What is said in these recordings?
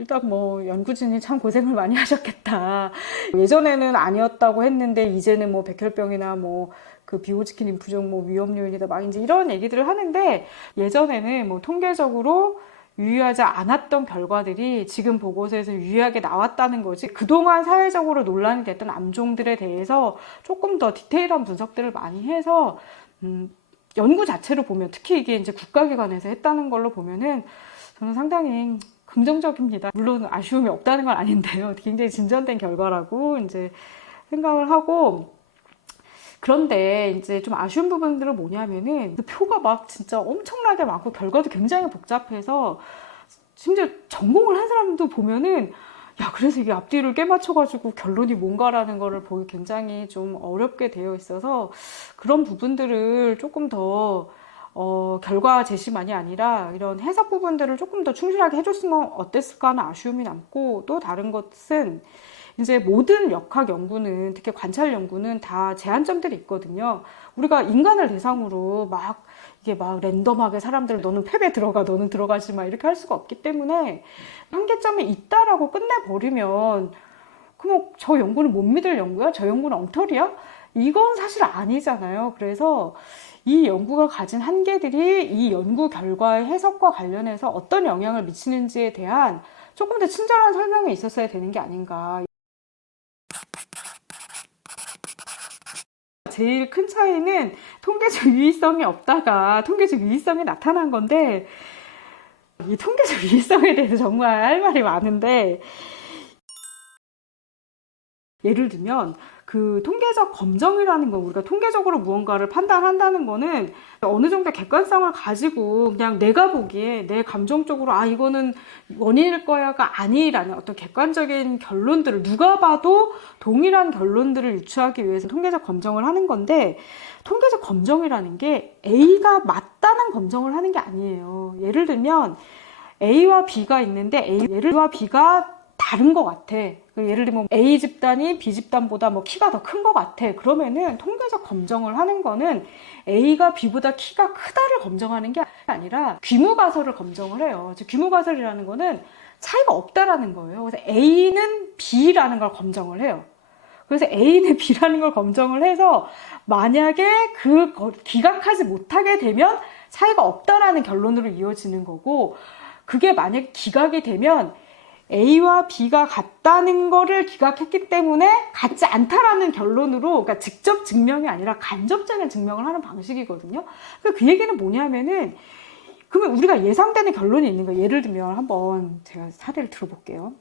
일단 뭐 연구진이 참 고생을 많이 하셨겠다. 예전에는 아니었다고 했는데 이제는 뭐 백혈병이나 뭐 그 비호지킨 림프종 뭐 위험 요인이다 막 이제 이런 얘기들을 하는데, 예전에는 뭐 통계적으로 유의하지 않았던 결과들이 지금 보고서에서 유의하게 나왔다는 거지, 그동안 사회적으로 논란이 됐던 암종들에 대해서 조금 더 디테일한 분석들을 많이 해서 연구 자체로 보면, 특히 이게 이제 국가기관에서 했다는 걸로 보면은 저는 상당히 긍정적입니다. 물론 아쉬움이 없다는 건 아닌데요. 굉장히 진전된 결과라고 이제 생각을 하고, 그런데 이제 좀 아쉬운 부분들은 뭐냐면은 그 표가 막 진짜 엄청나게 많고 결과도 굉장히 복잡해서, 심지어 전공을 한 사람도 보면은 야, 그래서 이게 앞뒤를 깨맞춰가지고 결론이 뭔가라는 거를 보기 굉장히 좀 어렵게 되어 있어서, 그런 부분들을 조금 더 결과 제시만이 아니라 이런 해석 부분들을 조금 더 충실하게 해줬으면 어땠을까 하는 아쉬움이 남고, 또 다른 것은 이제 모든 역학 연구는, 특히 관찰 연구는 다 제한점들이 있거든요. 우리가 인간을 대상으로 막 이게 막 랜덤하게 사람들 너는 팹에 들어가, 너는 들어가지 마 이렇게 할 수가 없기 때문에, 한계점이 있다라고 끝내버리면 그럼 저 연구는 못 믿을 연구야? 저 연구는 엉터리야? 이건 사실 아니잖아요. 그래서 이 연구가 가진 한계들이 이 연구 결과의 해석과 관련해서 어떤 영향을 미치는지에 대한 조금 더 친절한 설명이 있었어야 되는 게 아닌가. 제일 큰 차이는 통계적 유의성이 없다가 통계적 유의성이 나타난 건데, 이 통계적 유의성에 대해서 정말 할 말이 많은데, 예를 들면 그 통계적 검정이라는 거, 우리가 통계적으로 무언가를 판단한다는 거는 어느 정도 객관성을 가지고 그냥 내가 보기에 내 감정적으로 아 이거는 원인일 거야가 아니라는 어떤 객관적인 결론들을, 누가 봐도 동일한 결론들을 유추하기 위해서 통계적 검정을 하는 건데, 통계적 검정이라는 게 A가 맞다는 검정을 하는 게 아니에요. 예를 들면 A와 B가 있는데 A와 B가 다른 것 같아. 예를 들면 A 집단이 B 집단보다 뭐 키가 더 큰 것 같아. 그러면은 통계적 검정을 하는 거는 A가 B보다 키가 크다를 검정하는 게 아니라 귀무가설을 검정을 해요. 즉 귀무가설이라는 거는 차이가 없다라는 거예요. 그래서 A는 B라는 걸 검정을 해요. 그래서 A는 B라는 걸 검정을 해서 만약에 그 기각하지 못하게 되면 차이가 없다라는 결론으로 이어지는 거고, 그게 만약에 기각이 되면 A와 B가 같다는 거를 기각했기 때문에 같지 않다라는 결론으로, 그러니까 직접 증명이 아니라 간접적인 증명을 하는 방식이거든요. 그 얘기는 뭐냐면은, 그러면 우리가 예상되는 결론이 있는 거예요. 예를 들면 한번 제가 사례를 들어볼게요.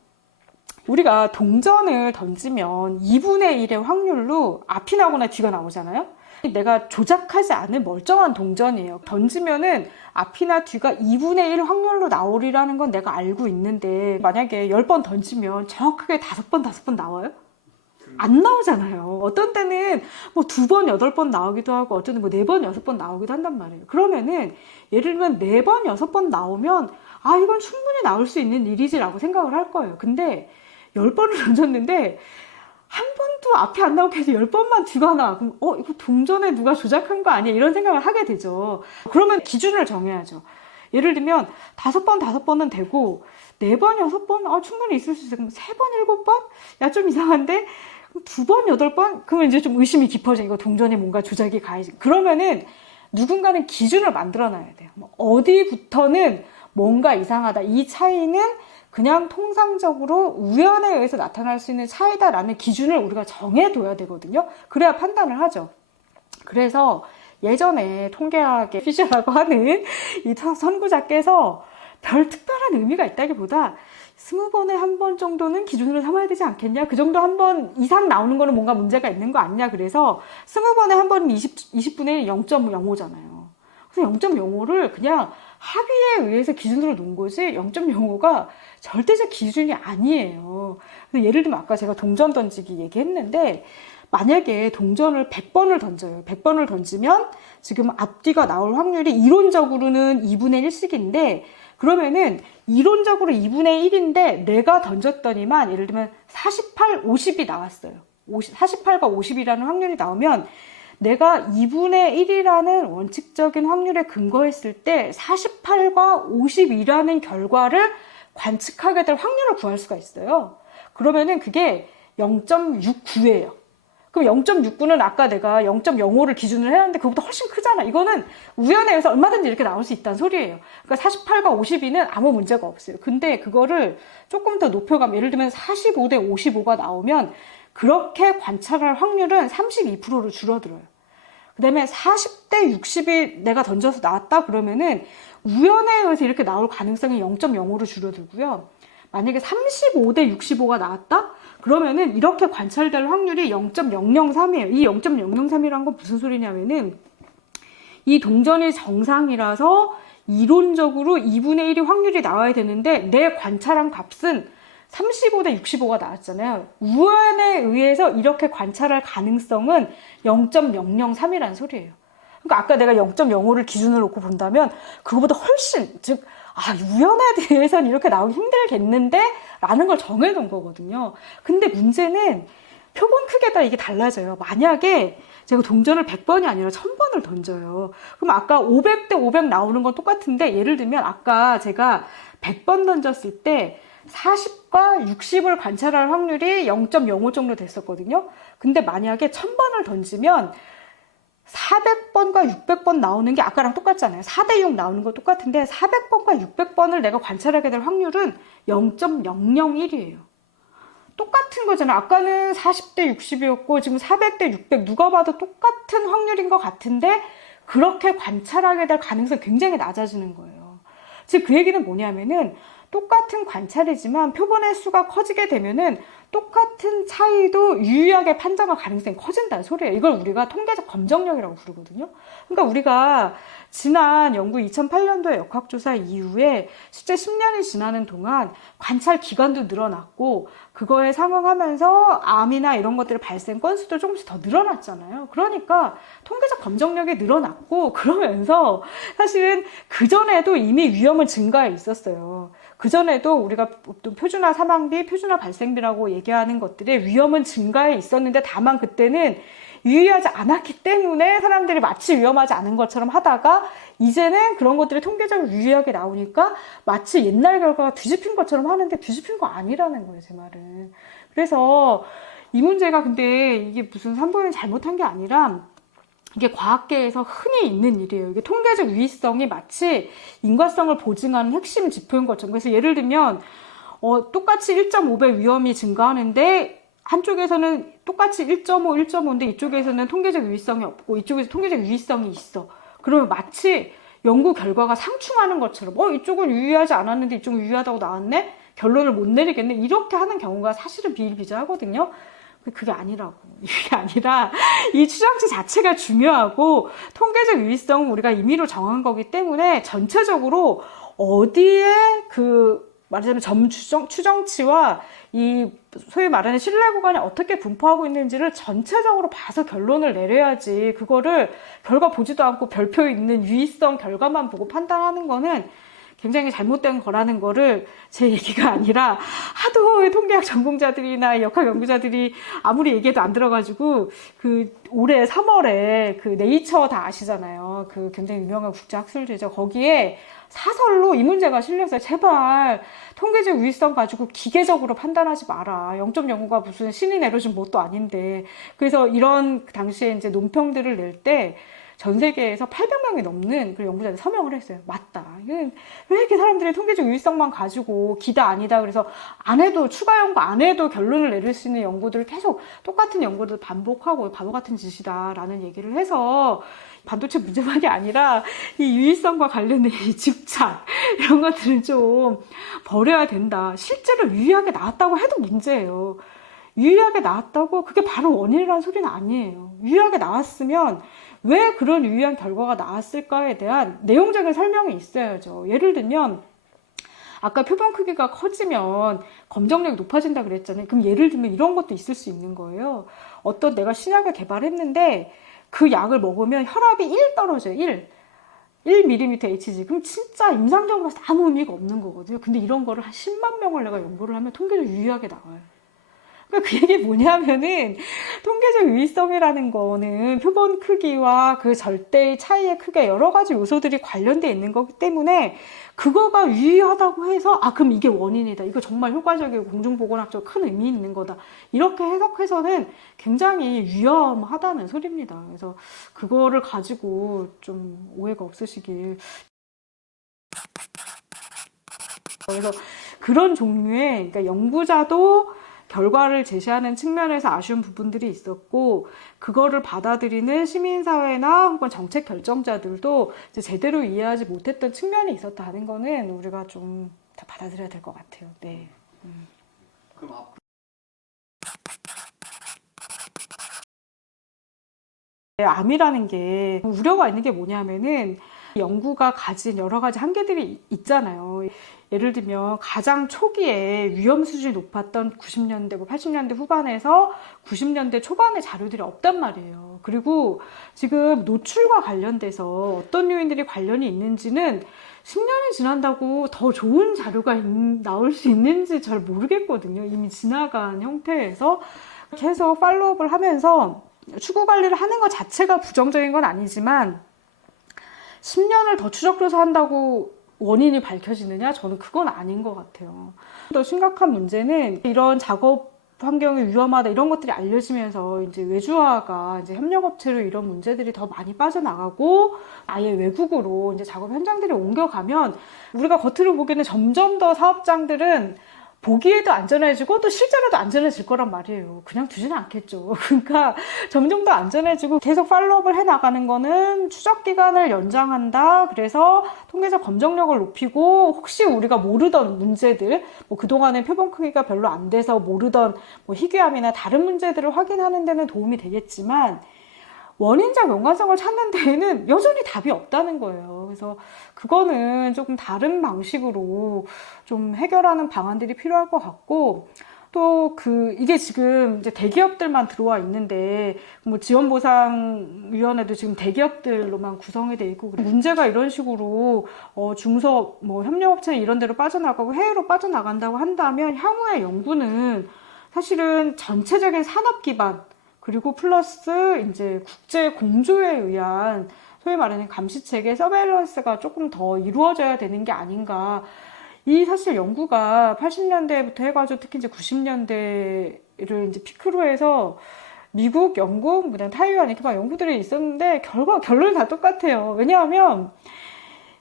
우리가 동전을 던지면 2분의 1의 확률로 앞이 나오거나 뒤가 나오잖아요. 내가 조작하지 않은 멀쩡한 동전이에요. 던지면은 앞이나 뒤가 2분의 1 확률로 나오리라는 건 내가 알고 있는데, 만약에 10번 던지면 정확하게 5번 나와요? 안 나오잖아요. 어떤 때는 뭐 2번, 8번 나오기도 하고, 어떤 때는 뭐 4번, 6번 나오기도 한단 말이에요. 그러면은 예를 들면 4번, 6번 나오면 아, 이건 충분히 나올 수 있는 일이지라고 생각을 할 거예요. 근데 10번을 던졌는데 한 번도 앞이 안 나오게 해서 10번만 뒤가 나. 그럼 이거 동전에 누가 조작한 거 아니야? 이런 생각을 하게 되죠. 그러면 기준을 정해야죠. 예를 들면 5번은 되고 4번, 6번 충분히 있을 수 있어요. 그럼 3번, 7번? 야, 좀 이상한데? 2번, 8번? 그러면 이제 좀 의심이 깊어져. 이거 동전에 뭔가 조작이 가해지. 그러면은 누군가는 기준을 만들어 놔야 돼요. 어디부터는 뭔가 이상하다. 이 차이는 그냥 통상적으로 우연에 의해서 나타날 수 있는 차이다라는 기준을 우리가 정해둬야 되거든요. 그래야 판단을 하죠. 그래서 예전에 통계학의 피셔라고 하는 이 선구자께서 별 특별한 의미가 있다기보다 20번에 한 번 정도는 기준으로 삼아야 되지 않겠냐? 그 정도 한 번 이상 나오는 거는 뭔가 문제가 있는 거 아니냐? 그래서 20번에 한 번은 20분의 0.05잖아요. 그래서 0.05를 그냥 합의에 의해서 기준으로 놓은 거지, 0.05가 절대적 기준이 아니에요. 예를 들면 아까 제가 동전 던지기 얘기했는데, 만약에 동전을 100번을 던져요. 100번을 던지면 지금 앞뒤가 나올 확률이 이론적으로는 2분의 1씩인데, 그러면은 이론적으로 2분의 1인데 내가 던졌더니만 예를 들면 48, 50이 나왔어요. 48과 50이라는 확률이 나오면 내가 2분의 1이라는 원칙적인 확률에 근거했을 때 48과 50이라는 결과를 관측하게 될 확률을 구할 수가 있어요. 그러면은 그게 0.69예요. 그럼 0.69는 아까 내가 0.05를 기준으로 해놨는데 그거보다 훨씬 크잖아. 이거는 우연에 의해서 얼마든지 이렇게 나올 수 있다는 소리예요. 그러니까 48과 52는 아무 문제가 없어요. 근데 그거를 조금 더 높여가면, 예를 들면 45대 55가 나오면 그렇게 관찰할 확률은 32%로 줄어들어요. 그 다음에 40대 60이 내가 던져서 나왔다 그러면은 우연에 의해서 이렇게 나올 가능성이 0.05로 줄어들고요. 만약에 35대 65가 나왔다? 그러면은 이렇게 관찰될 확률이 0.003이에요. 이 0.003이란 건 무슨 소리냐면은 이 동전이 정상이라서 이론적으로 2분의 1이 확률이 나와야 되는데 내 관찰한 값은 35대 65가 나왔잖아요. 우연에 의해서 이렇게 관찰할 가능성은 0.003이라는 소리예요. 그러니까 아까 내가 0.05를 기준으로 놓고 본다면 그거보다 훨씬, 즉 우연에 대해서는 이렇게 나오기 힘들겠는데 라는 걸 정해놓은 거거든요. 근데 문제는 표본 크기에 따라 이게 달라져요. 만약에 제가 동전을 100번이 아니라 1000번을 던져요. 그럼 아까 500대 500 나오는 건 똑같은데, 예를 들면 아까 제가 100번 던졌을 때 40과 60을 관찰할 확률이 0.05 정도 됐었거든요. 근데 만약에 1000번을 던지면 400번과 600번 나오는 게 아까랑 똑같잖아요. 4대 6 나오는 거 똑같은데 400번과 600번을 내가 관찰하게 될 확률은 0.001이에요. 똑같은 거잖아요. 아까는 40대 60이었고 지금 400대 600, 누가 봐도 똑같은 확률인 것 같은데 그렇게 관찰하게 될 가능성이 굉장히 낮아지는 거예요. 즉 그 얘기는 뭐냐면은 똑같은 관찰이지만 표본의 수가 커지게 되면은 똑같은 차이도 유의하게 판정할 가능성이 커진다는 소리예요. 이걸 우리가 통계적 검정력이라고 부르거든요. 그러니까 우리가 지난 연구 2008년도의 역학조사 이후에 실제 10년이 지나는 동안 관찰 기간도 늘어났고 그거에 상응하면서 암이나 이런 것들의 발생 건수도 조금씩 더 늘어났잖아요. 그러니까 통계적 검정력이 늘어났고, 그러면서 사실은 그전에도 이미 위험은 증가해 있었어요. 그전에도 우리가 보통 표준화 사망비, 표준화 발생비라고 얘기하는 것들의 위험은 증가해 있었는데 다만 그때는 유의하지 않았기 때문에 사람들이 마치 위험하지 않은 것처럼 하다가 이제는 그런 것들이 통계적으로 유의하게 나오니까 마치 옛날 결과가 뒤집힌 것처럼 하는데 뒤집힌 거 아니라는 거예요, 제 말은. 그래서 이 문제가 근데 이게 무슨 산부인이 잘못한 게 아니라 이게 과학계에서 흔히 있는 일이에요. 이게 통계적 유의성이 마치 인과성을 보증하는 핵심 지표인 것처럼. 그래서 예를 들면 똑같이 1.5배 위험이 증가하는데 한쪽에서는 똑같이 1.5, 1.5인데 이쪽에서는 통계적 유의성이 없고 이쪽에서 통계적 유의성이 있어. 그러면 마치 연구 결과가 상충하는 것처럼 이쪽은 유의하지 않았는데 이쪽은 유의하다고 나왔네? 결론을 못 내리겠네? 이렇게 하는 경우가 사실은 비일비재하거든요. 그게 아니라고. 이게 아니라 이 추정치 자체가 중요하고 통계적 유의성은 우리가 임의로 정한 거기 때문에 전체적으로 어디에 말하자면 추정치와 이 소위 말하는 신뢰 구간이 어떻게 분포하고 있는지를 전체적으로 봐서 결론을 내려야지, 그거를 결과 보지도 않고 별표 있는 유의성 결과만 보고 판단하는 거는 굉장히 잘못된 거라는 거를 제 얘기가 아니라 하도 통계학 전공자들이나 역학 연구자들이 아무리 얘기해도 안 들어가지고 올해 3월에 네이처 다 아시잖아요. 굉장히 유명한 국제학술지죠. 거기에 사설로 이 문제가 실렸어요. 제발 통계적 유의성 가지고 기계적으로 판단하지 마라. 0.05가 무슨 신이 내려준 뭣도 아닌데. 그래서 이런 당시에 이제 논평들을 낼 때 전 세계에서 800명이 넘는 그 연구자들이 서명을 했어요. 맞다. 왜 이렇게 사람들이 통계적 유의성만 가지고 기다 아니다. 그래서 안 해도, 추가 연구 안 해도 결론을 내릴 수 있는 연구들을 계속 똑같은 연구를 반복하고 바보 같은 짓이다라는 얘기를 해서 반도체 문제만이 아니라 이 유의성과 관련된 이 집착 이런 것들은 좀 버려야 된다. 실제로 유의하게 나왔다고 해도 문제예요. 유의하게 나왔다고 그게 바로 원인이라는 소리는 아니에요. 유의하게 나왔으면 왜 그런 유의한 결과가 나왔을까에 대한 내용적인 설명이 있어야죠. 예를 들면 아까 표본 크기가 커지면 검정력이 높아진다 그랬잖아요. 그럼 예를 들면 이런 것도 있을 수 있는 거예요. 어떤 내가 신약을 개발했는데 그 약을 먹으면 혈압이 1 떨어져요. 1mm Hg. 그럼 진짜 임상적으로 봐서 아무 의미가 없는 거거든요. 근데 이런 거를 한 10만 명을 내가 연구를 하면 통계를 유의하게 나와요. 그러니까 그 얘기 뭐냐면은 통계적 유의성이라는 거는 표본 크기와 그 절대의 차이의 크기가 여러 가지 요소들이 관련돼 있는 거기 때문에 그거가 유의하다고 해서 그럼 이게 원인이다. 이거 정말 효과적이고 공중보건학적으로 큰 의미 있는 거다. 이렇게 해석해서는 굉장히 위험하다는 소리입니다. 그래서 그거를 가지고 좀 오해가 없으시길. 그래서 그런 종류의 그러니까 연구자도 결과를 제시하는 측면에서 아쉬운 부분들이 있었고 그거를 받아들이는 시민사회나 혹은 정책 결정자들도 이제 제대로 이해하지 못했던 측면이 있었다는 거는 우리가 좀 다 받아들여야 될 것 같아요. 네. 그럼 암이라는 게 우려가 있는 게 뭐냐면은 연구가 가진 여러 가지 한계들이 있잖아요. 예를 들면 가장 초기에 위험 수준이 높았던 90년대, 80년대 후반에서 90년대 초반의 자료들이 없단 말이에요. 그리고 지금 노출과 관련돼서 어떤 요인들이 관련이 있는지는 10년이 지난다고 더 좋은 자료가 나올 수 있는지 잘 모르겠거든요. 이미 지나간 형태에서 계속 팔로우업을 하면서 추구 관리를 하는 것 자체가 부정적인 건 아니지만 10년을 더 추적해서 한다고 원인이 밝혀지느냐? 저는 그건 아닌 것 같아요. 더 심각한 문제는 이런 작업 환경이 위험하다 이런 것들이 알려지면서 이제 외주화가 이제 협력업체로 이런 문제들이 더 많이 빠져나가고 아예 외국으로 이제 작업 현장들이 옮겨가면 우리가 겉으로 보기에는 점점 더 사업장들은 보기에도 안전해지고 또 실제로도 안전해질 거란 말이에요. 그냥 두지는 않겠죠. 그러니까 점점 더 안전해지고 계속 팔로우업을 해나가는 거는 추적 기간을 연장한다. 그래서 통계적 검정력을 높이고 혹시 우리가 모르던 문제들, 뭐 그동안에 표본 크기가 별로 안 돼서 모르던 뭐 희귀암이나 다른 문제들을 확인하는 데는 도움이 되겠지만 원인적 연관성을 찾는 데에는 여전히 답이 없다는 거예요. 그래서 그거는 조금 다른 방식으로 좀 해결하는 방안들이 필요할 것 같고, 또 이게 지금 이제 대기업들만 들어와 있는데, 뭐 지원보상위원회도 지금 대기업들로만 구성이 돼 있고, 문제가 이런 식으로, 중소, 뭐 협력업체 이런 데로 빠져나가고 해외로 빠져나간다고 한다면, 향후의 연구는 사실은 전체적인 산업 기반, 그리고 플러스 이제 국제 공조에 의한 소위 말하는 감시체계 서베일런스가 조금 더 이루어져야 되는 게 아닌가. 이 사실 연구가 80년대부터 해가지고 특히 이제 90년대를 이제 피크로 해서 미국, 영국, 그다음 타이완 이렇게 막 연구들이 있었는데 결론이 다 똑같아요. 왜냐하면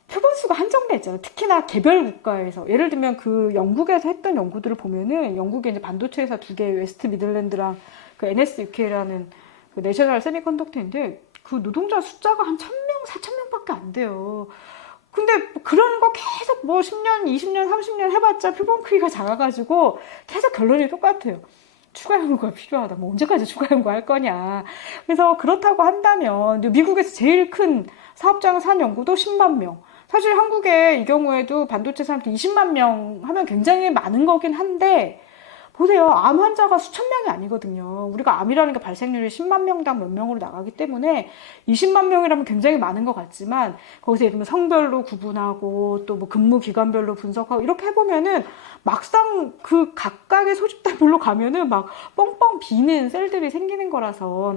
표본수가 한정돼 있잖아요. 특히나 개별 국가에서. 예를 들면 그 영국에서 했던 연구들을 보면은 영국의 이제 반도체 회사 두 개, 웨스트 미들랜드랑 그 NSUK라는 그 내셔널 세미컨덕터인데 그 노동자 숫자가 한 1000명, 4000명밖에 안 돼요. 근데 그런 거 계속 뭐 10년, 20년, 30년 해봤자 표본 크기가 작아가지고 계속 결론이 똑같아요. 추가 연구가 필요하다. 뭐 언제까지 추가 연구할 거냐. 그래서 그렇다고 한다면 미국에서 제일 큰 사업장을 산 연구도 10만 명. 사실 한국에 이 경우에도 반도체 산업도 20만 명 하면 굉장히 많은 거긴 한데 보세요. 암 환자가 수천 명이 아니거든요. 우리가 암이라는 게 발생률이 10만 명당 몇 명으로 나가기 때문에 20만 명이라면 굉장히 많은 것 같지만 거기서 예를 들면 성별로 구분하고 또 뭐 근무 기간별로 분석하고 이렇게 해보면은 막상 그 각각의 소집단별로 가면은 막 뻥뻥 비는 셀들이 생기는 거라서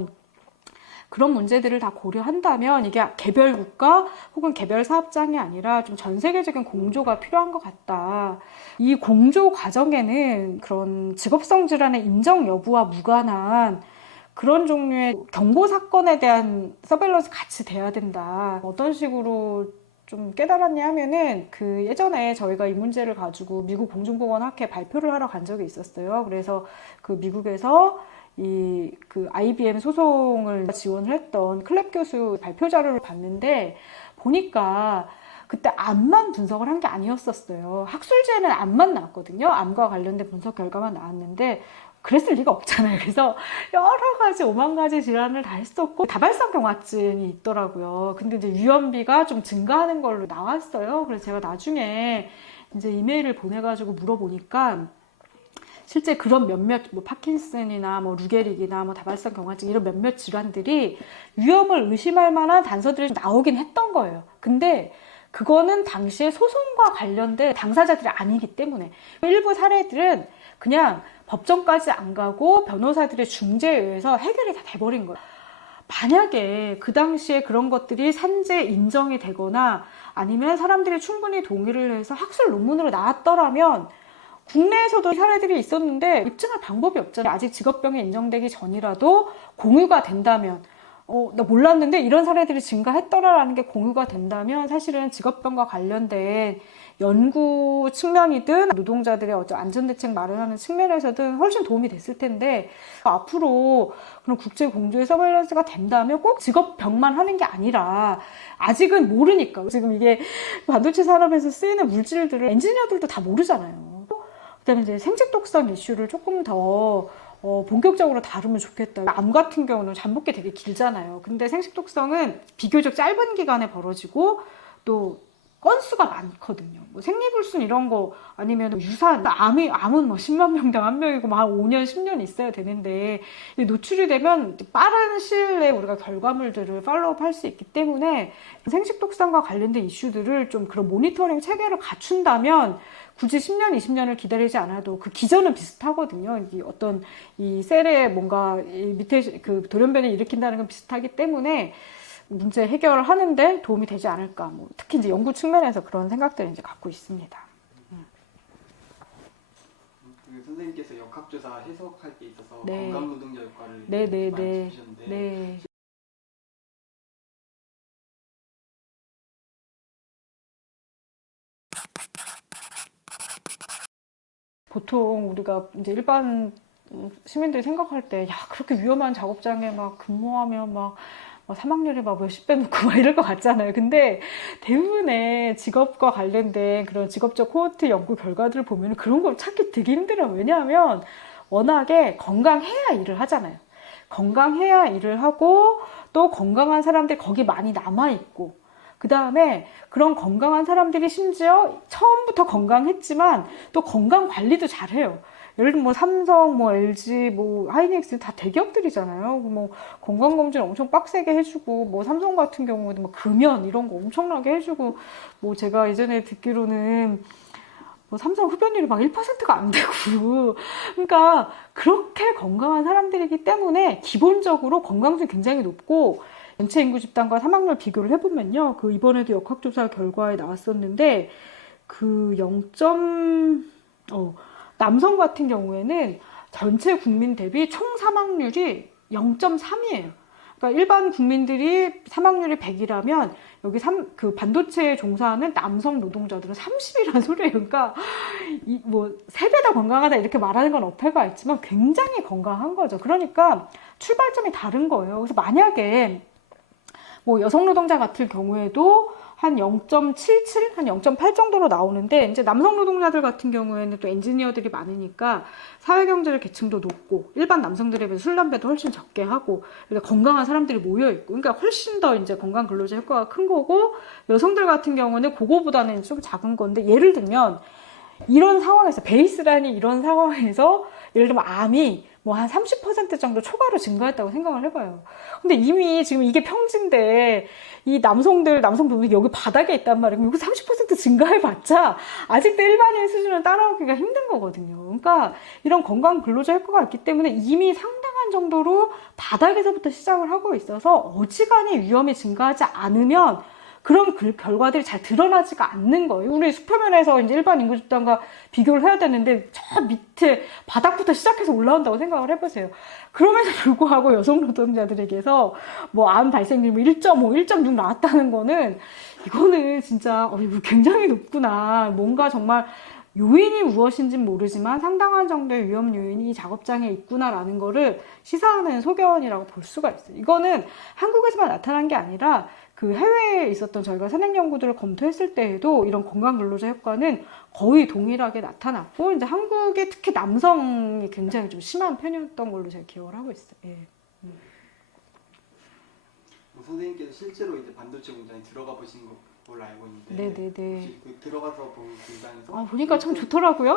그런 문제들을 다 고려한다면 이게 개별 국가 혹은 개별 사업장이 아니라 좀 전 세계적인 공조가 필요한 것 같다. 이 공조 과정에는 그런 직업성 질환의 인정 여부와 무관한 그런 종류의 경고 사건에 대한 서베일런스 같이 돼야 된다. 어떤 식으로 좀 깨달았냐 하면은 그 예전에 저희가 이 문제를 가지고 미국 공중보건학회 발표를 하러 간 적이 있었어요. 그래서 그 미국에서 그 IBM 소송을 지원을 했던 클랩 교수 발표 자료를 봤는데 보니까 그때 암만 분석을 한 게 아니었었어요. 학술지에는 암만 나왔거든요. 암과 관련된 분석 결과만 나왔는데 그랬을 리가 없잖아요. 그래서 여러 가지 5만 가지 질환을 다 했었고 다발성 경화증이 있더라고요. 근데 이제 위험비가 좀 증가하는 걸로 나왔어요. 그래서 제가 나중에 이제 이메일을 보내가지고 물어보니까 실제 그런 몇몇 뭐 파킨슨이나 뭐 루게릭이나 뭐 다발성 경화증 이런 몇몇 질환들이 위험을 의심할 만한 단서들이 나오긴 했던 거예요. 근데 그거는 당시에 소송과 관련된 당사자들이 아니기 때문에 일부 사례들은 그냥 법정까지 안 가고 변호사들의 중재에 의해서 해결이 다 돼버린 거예요. 만약에 그 당시에 그런 것들이 산재 인정이 되거나 아니면 사람들이 충분히 동의를 해서 학술 논문으로 나왔더라면 국내에서도 사례들이 있었는데 입증할 방법이 없잖아요. 아직 직업병이 인정되기 전이라도 공유가 된다면 나 몰랐는데 이런 사례들이 증가했더라라는 게 공유가 된다면 사실은 직업병과 관련된 연구 측면이든 노동자들의 어떤 안전대책 마련하는 측면에서든 훨씬 도움이 됐을 텐데 앞으로 그런 국제 공조의 서바일런스가 된다면 꼭 직업병만 하는 게 아니라 아직은 모르니까 지금 이게 반도체 산업에서 쓰이는 물질들을 엔지니어들도 다 모르잖아요. 그다음에 이제 생식독성 이슈를 조금 더 본격적으로 다루면 좋겠다. 암 같은 경우는 잠복기 되게 길잖아요. 근데 생식독성은 비교적 짧은 기간에 벌어지고 또 건수가 많거든요. 뭐 생리불순 이런 거 아니면 유산, 암은 뭐 10만 명당 한 명이고 뭐 한 5년, 10년 있어야 되는데 노출이 되면 빠른 시일 내에 우리가 결과물들을 팔로우업 할 수 있기 때문에 생식독성과 관련된 이슈들을 좀 그런 모니터링 체계를 갖춘다면 굳이 10년, 20년을 기다리지 않아도 그 기전은 비슷하거든요. 어떤 이 셀에 뭔가 이 밑에 그 돌연변을 일으킨다는 건 비슷하기 때문에 문제 해결을 하는데 도움이 되지 않을까. 뭐 특히 이제 연구 측면에서 그런 생각들을 이제 갖고 있습니다. 그 선생님께서 역학조사 해석할 때 있어서 네. 건강 노동자 효과를 네. 많이 주셨는데 네. 보통 우리가 이제 일반 시민들이 생각할 때, 야, 그렇게 위험한 작업장에 막 근무하면 막 사망률이 막 몇십 배 높고 막 이럴 것 같잖아요. 근데 대부분의 직업과 관련된 그런 직업적 코호트 연구 결과들을 보면 그런 걸 찾기 되게 힘들어요. 왜냐하면 워낙에 건강해야 일을 하잖아요. 건강해야 일을 하고 또 건강한 사람들이 거기 많이 남아있고 그 다음에 그런 건강한 사람들이 심지어 처음부터 건강했지만 또 건강 관리도 잘해요. 예를 들면 뭐 삼성, 뭐 LG, 뭐 하이닉스 다 대기업들이잖아요. 뭐 건강검진 엄청 빡세게 해주고 뭐 삼성 같은 경우에도 뭐 금연 이런 거 엄청나게 해주고 뭐 제가 예전에 듣기로는 뭐 삼성 흡연율이 막 1%가 안 되고 그러니까 그렇게 건강한 사람들이기 때문에 기본적으로 건강성이 굉장히 높고 전체 인구 집단과 사망률 비교를 해보면요. 그 이번에도 역학조사 결과에 나왔었는데 그 남성 같은 경우에는 전체 국민 대비 총 사망률이 0.3이에요. 그러니까 일반 국민들이 사망률이 100이라면 여기 그 반도체에 종사하는 남성 노동자들은 30이라는 소리예요. 그러니까 뭐 3배다 건강하다 이렇게 말하는 건 어폐가 있지만 굉장히 건강한 거죠. 그러니까 출발점이 다른 거예요. 그래서 만약에 뭐 여성 노동자 같은 경우에도 한 0.77, 한 0.8 정도로 나오는데 이제 남성 노동자들 같은 경우에는 또 엔지니어들이 많으니까 사회경제적 계층도 높고 일반 남성들에 비해서 술, 담배도 훨씬 적게 하고 그러니까 건강한 사람들이 모여있고 그러니까 훨씬 더 이제 건강 근로자 효과가 큰 거고 여성들 같은 경우는 그거보다는 좀 작은 건데 예를 들면 이런 상황에서 베이스라인이 이런 상황에서 예를 들면 암이 뭐 한 30% 정도 초과로 증가했다고 생각을 해봐요. 근데 이미 지금 이게 평지인데 이 남성 부분이 여기 바닥에 있단 말이에요. 여기 30% 증가해봤자 아직도 일반인 수준을 따라오기가 힘든 거거든요. 그러니까 이런 건강 근로자 효과가 있기 때문에 이미 상당한 정도로 바닥에서부터 시작을 하고 있어서 어지간히 위험이 증가하지 않으면 그런 결과들이 잘 드러나지가 않는 거예요. 우리 수표면에서 이제 일반 인구 집단과 비교를 해야 되는데 저 밑에 바닥부터 시작해서 올라온다고 생각을 해보세요. 그럼에도 불구하고 여성 노동자들에게서 뭐 암 발생률 1.5, 1.6 나왔다는 거는 이거는 진짜 굉장히 높구나. 뭔가 정말 요인이 무엇인지는 모르지만 상당한 정도의 위험 요인이 작업장에 있구나라는 거를 시사하는 소견이라고 볼 수가 있어요. 이거는 한국에서만 나타난 게 아니라 그 해외에 있었던 저희가 선행 연구들을 검토했을 때에도 이런 건강 근로자 효과는 거의 동일하게 나타났고 이제 한국의 특히 남성이 굉장히 좀 심한 편이었던 걸로 제가 기억을 하고 있어요. 예. 선생님께서 실제로 이제 반도체 공장에 들어가 보신 걸로 알고 있는데 네네네. 혹시 그 들어가서 본 공장에서 보니까 참 좋더라고요.